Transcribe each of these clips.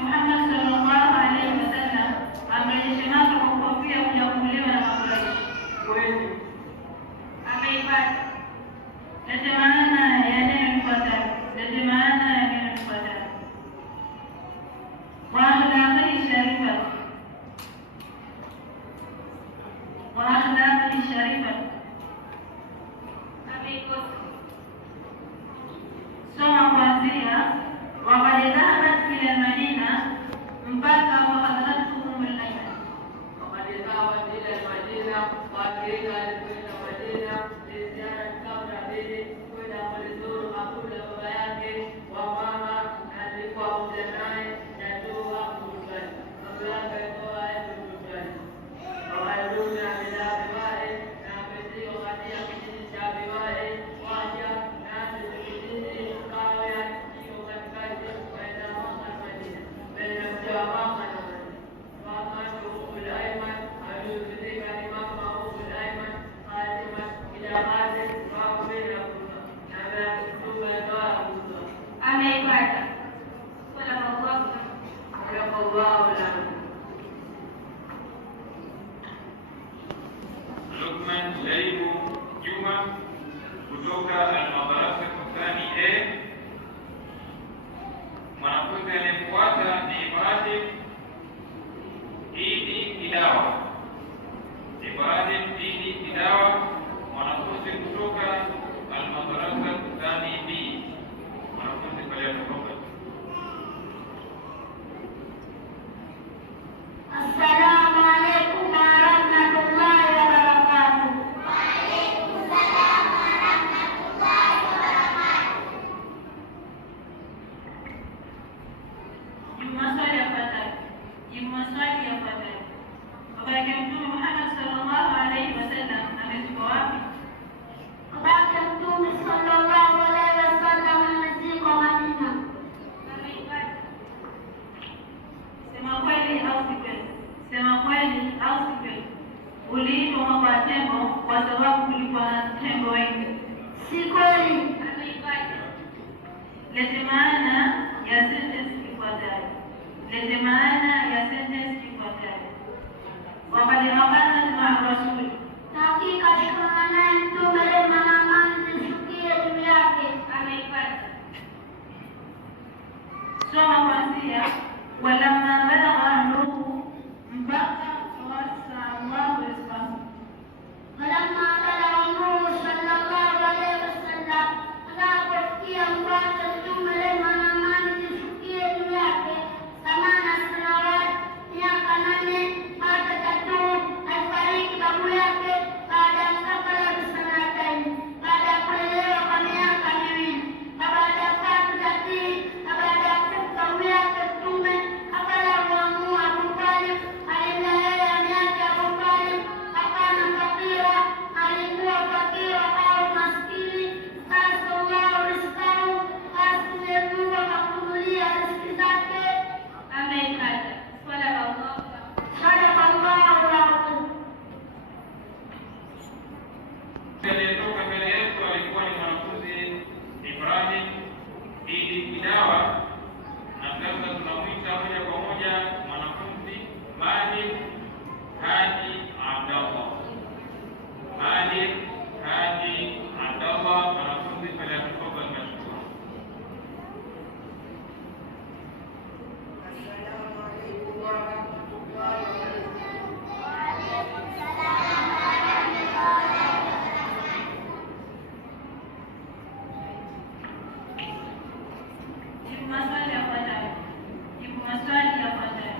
Muhammad sallallahu alaihi wasallam amerejesha Maka kwa kuhofia kunyakuliwa na Makuraishi. Kweli. Ameipata. Lete maana ya neno lifuatalo. Lete maana ya neno lifuatalo. Waakhlaqi sharifa. Waakhlaqi sharifa. Ameikosa. Soma kuanzia وقد ذهبت إلى المدينة mpaka وأخذتهم الأيمان. وقد ذهبت إلى المدينة وأكيد alikwenda Madina ziara kabla mbili kwenda kulizuru makula baba yake wa mama alikuwa pamoja naye na dua kumsali. Baba yake alikuwa ayatulani. Wakarudi bila biwae na amezio katika kijiji cha biwae waja na kijiji kawa ya hiyo katikati kwenda Maka na Madina. Mbele mja wa Maka na Madina. Maka Umul Ayman aliyozidika ni Maka Umul Ayman Fatima ila Hadi wao bila kufa. Na baada kutuba dua kufa. Ameipata. Wala Allah. Luqman Shaibu Juma kutoka Al-Madarasa Thani A. Mwanafunzi anayefuata ni Ibrahim Idi Kidawa. Ibrahim Idi Kidawa, mwanafunzi kutoka Al-Madarasa Thani B. Mwanafunzi kwa leo kutoka. Assalamu alaykum wa rahmatullahi wa barakatuh. Wa alaykum salam wa rahmatullahi wa barakatuh. Jibu maswali yafuatayo. Baba yake Mtume Muhammad sallallahu alaihi wasallam amezikwa wapi? Baba yake Mtume sallallahu alaihi wasallam amezikwa Madina. Sema kweli au si kweli? Sema kweli au si kweli? Uliitwa mwaka wa tembo kwa sababu kulikuwa na tembo wengi. Si kweli. Lete maana ya sentence ifuatayo. Lete maana ya sentence ifuatayo. Waqad aqamna ma'a rasuli. Hakika shukana naye Mtume rehma na amani zishukie juu yake. Ameipata. Soma kuanzia walamma balagha amruhu mpaka wasa Allahu rizqahu. Walamma balagha amruhu sallallahu alaihi wasallam anapofikia mpaka Mtume rehma na amani zishukie juu yake 8 sanawati, miaka 8, hata tatu alifariki babu yake baada ya msafara bisanataini, baada ya kulelewa kwa miaka 2, na baada ya tatu zatii, na baada ya kufa babu yake Mtume akala kuamua Abu Talib alinda yeye ameacha Abu Talib akana fakira, alikuwa fakira au maskini. Sasa Allah rizqahu, Mungu akafungulia riziki zake. Ameikata. Sadaqa Allahu al-azim. Aliyetoka mbele yetu alikuwa ni mwanafunzi Ibrahim Idi Kidawa, na sasa tunamwita moja kwa moja mwanafunzi Malik Hadi Abdallah. Malik Hadi Abdallah, mwanafunzi pale kutoka Kashfa. Assalamu alaykum wa rahmatullahi wa barakatuh. Wa alaykum salam wa rahmatullahi wa barakatuh. Jibu maswali yafuatayo. Jibu maswali yafuatayo.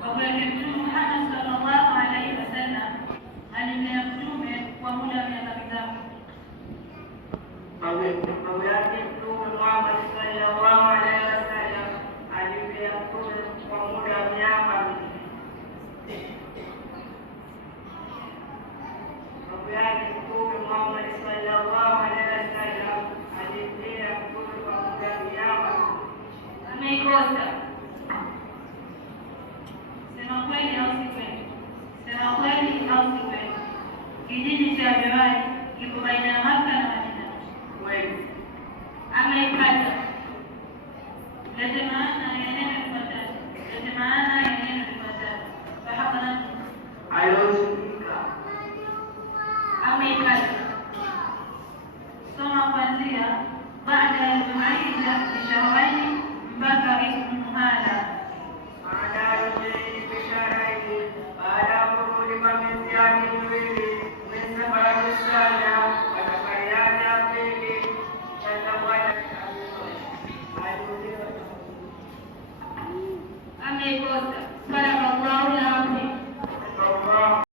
Baba yake Mtume Muhammad sallallahu alaihi wasallam alimlea Mtume kwa muda wa miaka mingapi? Babu yake Mtume Muhammad sallallahu alaihi wasallam alimlea Mtume kwa muda wa miaka 4. Babu yake Mtume Muhammad sallallahu alaihi wasallam alimlea Mtume kwa muda wa miaka 4. Ameikosa. Sema kweli au si kweli? Sema kweli au si kweli? Kijiji cha Biwai kiko baina ya Maka na Madina. Kweli. Ameipata. Lete maana ya neno lifuatalo. sana kwa safari yake ya pili katika Bwana ameikosa.